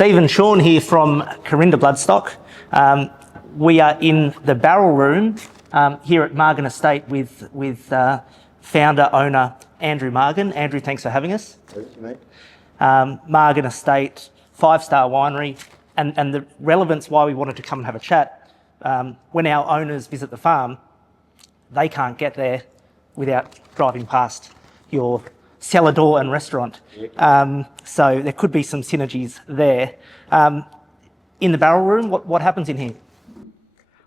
Steve and Sean here from Kurrinda Bloodstock. We are in the barrel room here at Margan Estate with founder, owner Andrew Margan. Andrew, thanks for having us. Thanks, mate. Margan Estate, 5-star winery, and the relevance why we wanted to come and have a chat, when our owners visit the farm, they can't get there without driving past your cellar door and restaurant. So there could be some synergies there. In the barrel room, what happens in here?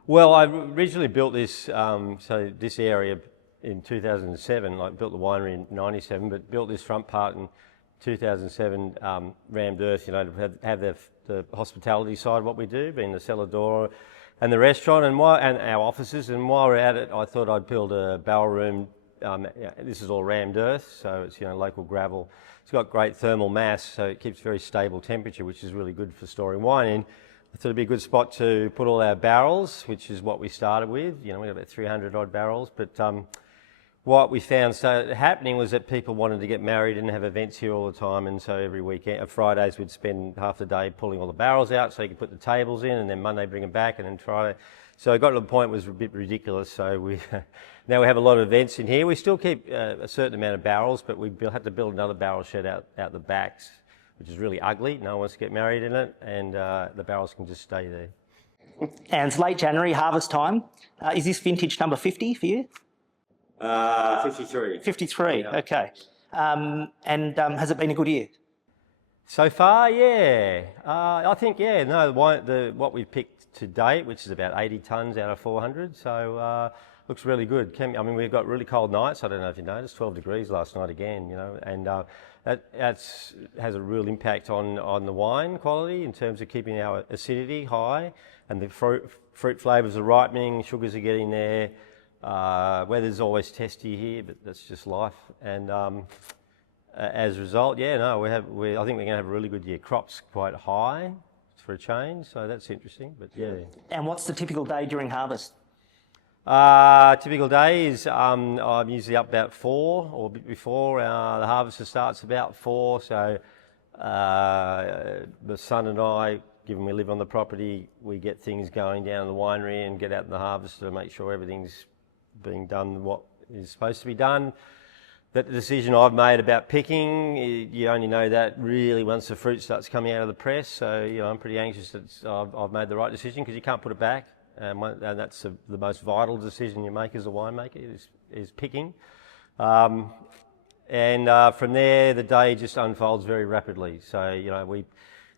Well, I originally built this, so this area in 2007, like built the winery in 97, but built this front part in 2007, rammed earth, you know, to have the hospitality side of what we do, being the cellar door and the restaurant and our offices. And while we're at it, I thought I'd build a barrel room. This is all rammed earth, so it's, you know, local gravel. It's got great thermal mass, so it keeps very stable temperature, which is really good for storing wine in. I thought it'd be a good spot to put all our barrels, which is what we started with. You know, we have about 300 odd barrels, but what we found happening was that people wanted to get married and have events here all the time, and so every weekend, Fridays we'd spend half the day pulling all the barrels out so you could put the tables in, and then Monday bring them back, and then Friday. So it got to the point where it was a bit ridiculous, so we now we have a lot of events in here. We still keep a certain amount of barrels, but we had to build another barrel shed out the backs, which is really ugly. No one wants to get married in it, and the barrels can just stay there. And it's late January, harvest time. Is this vintage number 50 for you? 53. 53, yeah. Okay. Has it been a good year? So far, yeah. I think, yeah, no, what we've picked to date, which is about 80 tonnes out of 400, so looks really good. I mean, we've got really cold nights, I don't know if you noticed, 12 degrees last night again, you know, and that has a real impact on the wine quality in terms of keeping our acidity high, and the fruit flavours are ripening, sugars are getting there. Weather's always testy here, but that's just life. And as a result, yeah, no, I think we're going to have a really good year. Crops quite high for a change, so that's interesting. But yeah. And what's the typical day during harvest? Typical day is I'm usually up about 4 or a bit before. The harvester starts about 4, so the son and I, given we live on the property, we get things going down in the winery and get out in the harvester to make sure everything's being done what is supposed to be done. That decision I've made about picking, you only know that really once the fruit starts coming out of the press. So, you know, I'm pretty anxious that I've made the right decision, because you can't put it back. And that's the most vital decision you make as a winemaker is picking. From there, the day just unfolds very rapidly. So, you know,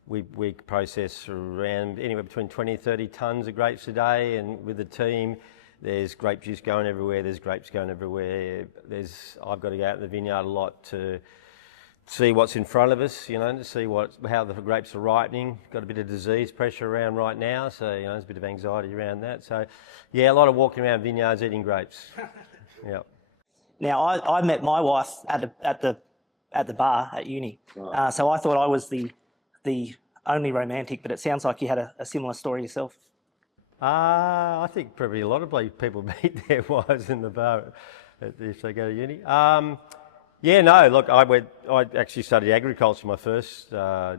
we process around anywhere between 20 and 30 tonnes of grapes a day, and with the team, there's grape juice going everywhere, there's grapes going everywhere. I've got to go out in the vineyard a lot to see what's in front of us, you know, to see how the grapes are ripening. Got a bit of disease pressure around right now, so, you know, there's a bit of anxiety around that. So, yeah, a lot of walking around vineyards eating grapes. Yeah. Now, I met my wife at the bar at uni, right. So I thought I was the only romantic, but it sounds like you had a similar story yourself. I think probably a lot of people meet their wives in the bar if they go to uni. Yeah, no, look, I actually studied agriculture, my first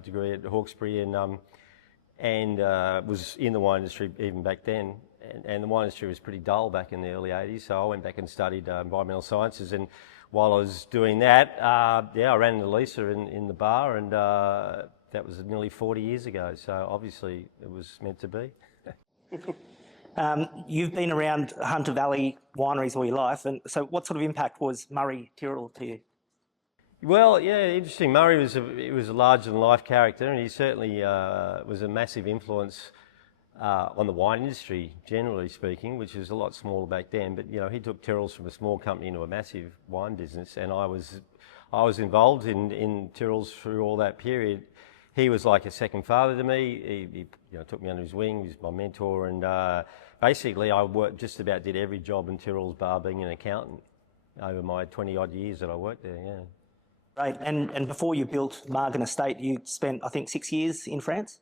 degree at Hawkesbury, and was in the wine industry even back then. And the wine industry was pretty dull back in the early 80s, so I went back and studied environmental sciences. And while I was doing that, I ran into Lisa in the bar, and that was nearly 40 years ago, so obviously it was meant to be. You've been around Hunter Valley wineries all your life, and so what sort of impact was Murray Tyrrell to you? Well, yeah, interesting. Murray was a larger-than-life character, and he certainly was a massive influence on the wine industry, generally speaking, which was a lot smaller back then. But, you know, he took Tyrrell's from a small company into a massive wine business, and I was involved in Tyrrell's through all that period. He was like a second father to me. He you know, took me under his wing. He was my mentor, and basically I just about did every job in Tyrrell's bar being an accountant over my 20-odd years that I worked there, yeah. Right, and before you built Margan Estate, you spent, I think, 6 years in France?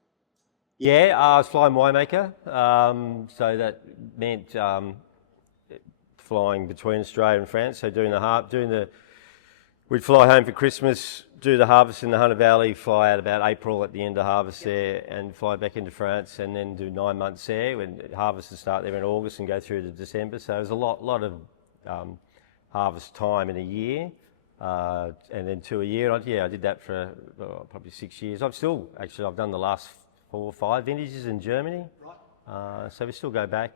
Yeah, I was flying winemaker, so that meant flying between Australia and France, so we'd fly home for Christmas, do the harvest in the Hunter Valley, fly out about April at the end of harvest there, and fly back into France, and then do 9 months there. When harvests start there in August and go through to December, so there's a lot of harvest time in a year, and then 2 a year. I did that for probably 6 years. I've done the last 4 or 5 vintages in Germany. Right. So we still go back,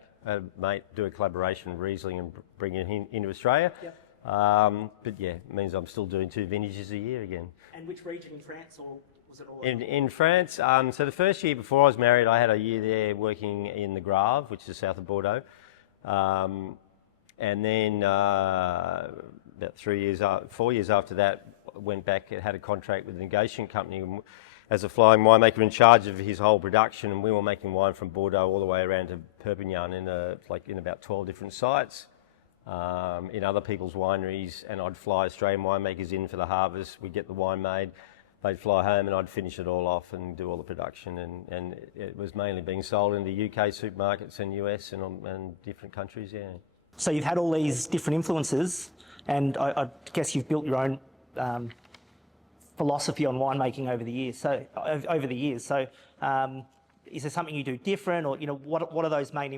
mate, do a collaboration with Riesling and bring it into Australia. Yep. But yeah, it means I'm still doing 2 vintages a year again. And which region in France, or was it all? In France, so the first year before I was married, I had a year there working in the Grape, which is south of Bordeaux. And then about 4 years after that, went back and had a contract with a negotiation company as a flying winemaker in charge of his whole production, and we were making wine from Bordeaux all the way around to Perpignan in about 12 different sites. In other people's wineries, and I'd fly Australian winemakers in for the harvest. We'd get the wine made, they'd fly home, and I'd finish it all off and do all the production. And it was mainly being sold in the UK supermarkets and US and different countries. Yeah. So you've had all these different influences, and I guess you've built your own philosophy on winemaking over the years. So is there something you do different, or what are those main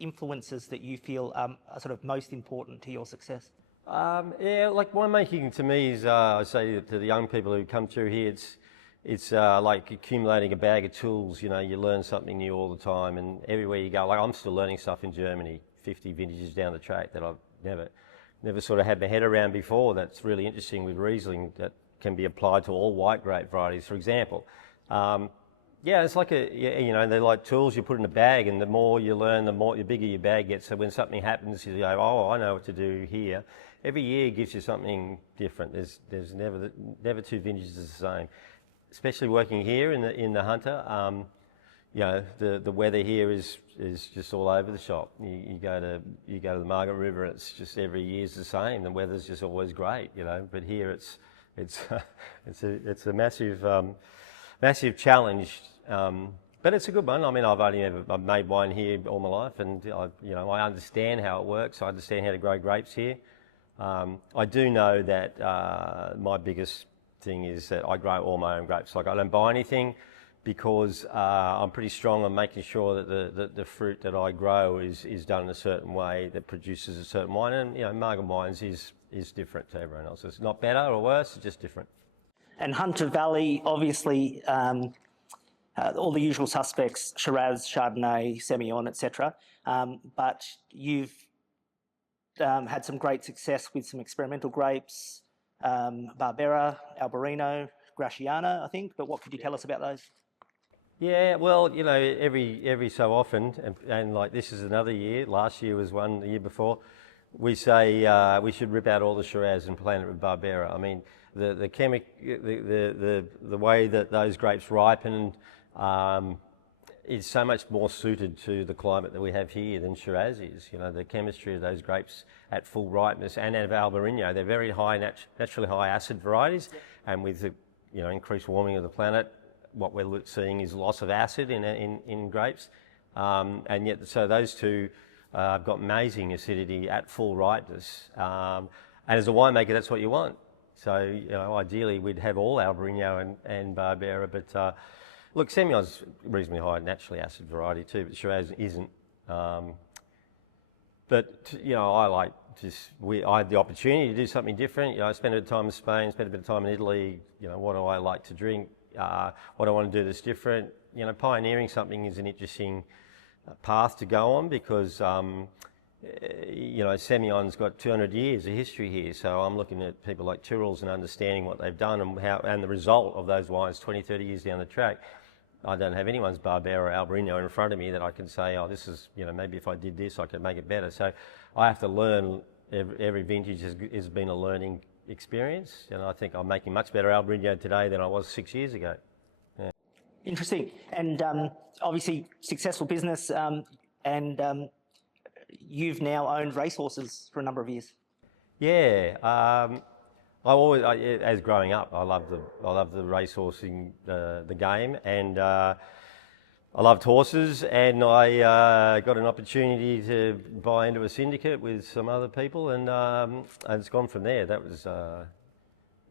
influences that you feel are sort of most important to your success? Yeah, like winemaking to me is, I say to the young people who come through here, it's like accumulating a bag of tools. You learn something new all the time, and everywhere you go. Like I'm still learning stuff in Germany, 50 vintages down the track that I've never sort of had my head around before. That's really interesting with Riesling, that can be applied to all white grape varieties, for example. Yeah, it's like they're like tools you put in a bag, and the more you learn, the bigger your bag gets. So when something happens, you go, oh, I know what to do here. Every year gives you something different. There's never 2 vintages the same. Especially working here in the Hunter, the weather here is just all over the shop. You go to the Margaret River, it's just every year's the same. The weather's just always great, But here it's a massive challenge. But it's a good one. I mean, I've made wine here all my life, and I understand how it works. I understand how to grow grapes here. I do know that my biggest thing is that I grow all my own grapes. Like I don't buy anything, because I'm pretty strong on making sure that the fruit that I grow is done in a certain way that produces a certain wine. And Margaret Wines is different to everyone else. It's not better or worse. It's just different. And Hunter Valley, obviously. All the usual suspects: Shiraz, Chardonnay, Semillon, etc. But you've had some great success with some experimental grapes, Barbera, Albarino, Gratiana, I think. But what could you tell us about those? Yeah, well, every so often, and like this is another year. Last year was one. The year before, we say we should rip out all the Shiraz and plant it with Barbera. I mean, the way that those grapes ripen is so much more suited to the climate that we have here than Shiraz is. The chemistry of those grapes at full ripeness, and of Albarino, they're very high, naturally high acid varieties, and with the increased warming of the planet, what we're seeing is loss of acid in grapes, and yet so those two have got amazing acidity at full ripeness, and as a winemaker, that's what you want. So ideally we'd have all Albarino and Barbera, but look, Semillon's reasonably high naturally acid variety too, but Shiraz isn't. But I like I had the opportunity to do something different. I spent a bit of time in Spain, spent a bit of time in Italy. What do I like to drink? What do I want to do that's different? Pioneering something is an interesting path to go on, because Semillon's got 200 years of history here. So I'm looking at people like Tyrrell's and understanding what they've done and the result of those wines 20, 30 years down the track. I don't have anyone's Barbera or Albarino in front of me that I can say, oh, this is, maybe if I did this, I could make it better. So I have to learn. Every vintage has been a learning experience, and I think I'm making much better Albarino today than I was 6 years ago. Yeah. Interesting. And obviously successful business, and you've now owned racehorses for a number of years. Yeah. As growing up, I loved the racehorsing, the game, and I loved horses, and I got an opportunity to buy into a syndicate with some other people, and it's gone from there. That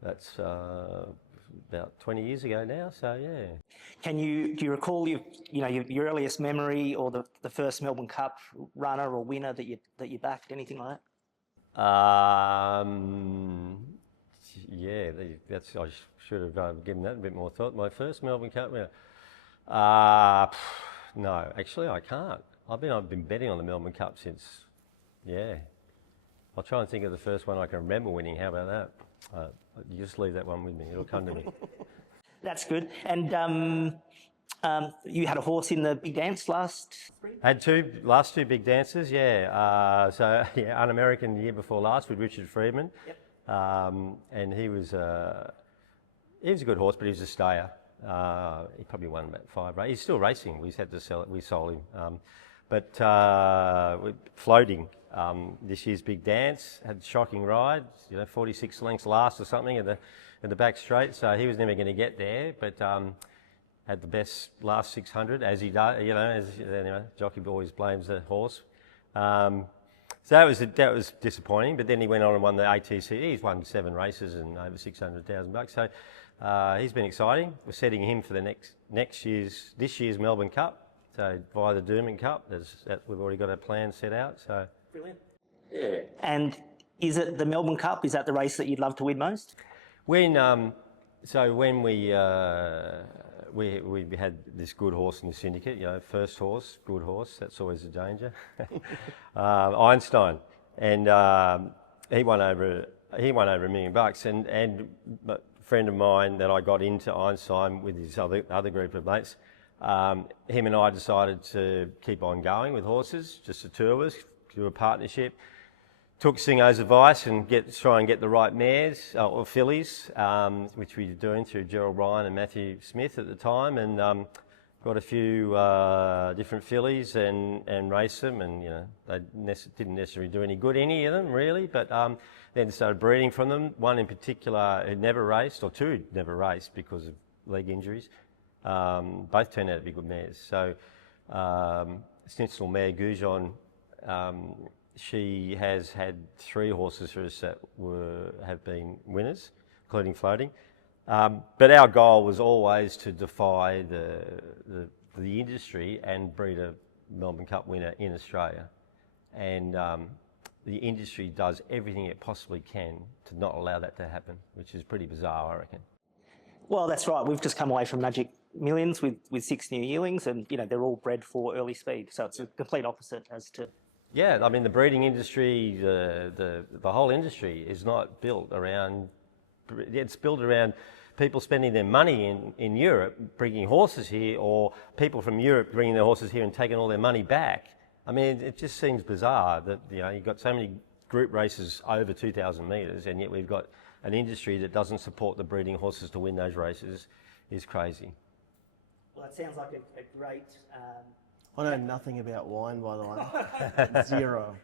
That's about 20 years ago now, so yeah. Do you recall your earliest memory or the first Melbourne Cup runner or winner that you backed, anything like that? Yeah, that's I should have given that a bit more thought. My first Melbourne Cup winner. No, actually I can't. I've been betting on the Melbourne Cup since, yeah. I'll try and think of the first one I can remember winning. How about that? You just leave that one with me. It'll come to me. That's good. And you had a horse in the big dance last spring? Had last two big dances, yeah. So yeah, Un-American the year before last with Richard Freedman. Yep. And he was a good horse, but he was a stayer. He probably won about 5 races. He's still racing. We had to sell it. We sold him. But floating. This year's big dance had a shocking ride. 46 lengths last or something in the back straight. So he was never going to get there, but had the best last 600 as he does. Anyway, jockey always blames the horse. So that was disappointing. But then he went on and won the ATC. He's won 7 races and over $600,000. So he's been exciting. We're setting him for this year's Melbourne Cup. So via the Doomben Cup, we've already got a plan set out. So brilliant. Yeah. And is it the Melbourne Cup? Is that the race that you'd love to win most? When we had this good horse in the syndicate, first horse, good horse, that's always a danger. Einstein, and he won over $1 million. And a friend of mine that I got into Einstein with his other group of mates, him and I decided to keep on going with horses, just the two of us, do a partnership. Took Singo's advice and try and get the right mares or fillies, which we were doing through Gerald Ryan and Matthew Smith at the time, and got a few different fillies and raced them, and they didn't necessarily do any good, any of them really, but then started breeding from them. One in particular who'd never raced, or two who'd never raced because of leg injuries. Both turned out to be good mares. So Snitzel mare Goujon, she has had 3 horses for us that have been winners, including floating. But our goal was always to defy the industry and breed a Melbourne Cup winner in Australia. And the industry does everything it possibly can to not allow that to happen, which is pretty bizarre, I reckon. Well, that's right. We've just come away from Magic Millions with 6 new yearlings, and they're all bred for early speed. So it's a complete opposite as to. Yeah, I mean the breeding industry, the whole industry is not built around. It's built around people spending their money in Europe, bringing horses here, or people from Europe bringing their horses here and taking all their money back. I mean, it just seems bizarre that you've got so many group races over 2,000 metres, and yet we've got an industry that doesn't support the breeding horses to win those races. Is crazy. Well, it sounds like a great. I know nothing about wine, by the way. Zero.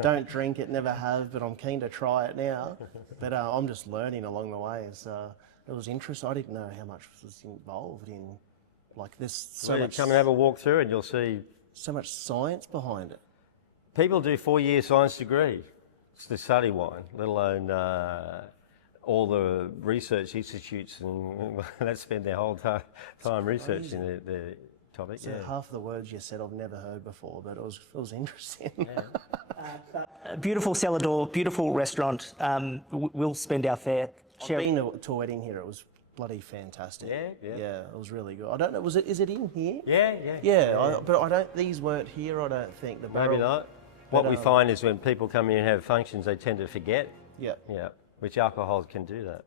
Don't drink it, never have, but I'm keen to try it now. But I'm just learning along the way. So it was interesting. I didn't know how much was involved in this. So much. Come and have a walk through, and you'll see so much science behind it. People do 4-year science degree to study wine, let alone all the research institutes and that spend their whole time researching the topic. So half the words you said I've never heard before, but it was interesting. Yeah. Beautiful cellar door, beautiful restaurant. We'll spend our fair share. I've been to a wedding here. It was bloody fantastic. Yeah, it was really good. I don't know. Is it in here? Yeah. But I don't. These weren't here. I don't think. Maybe not. What we find is when people come in and have functions, they tend to forget. Yeah. Yeah. Which alcohol can do that.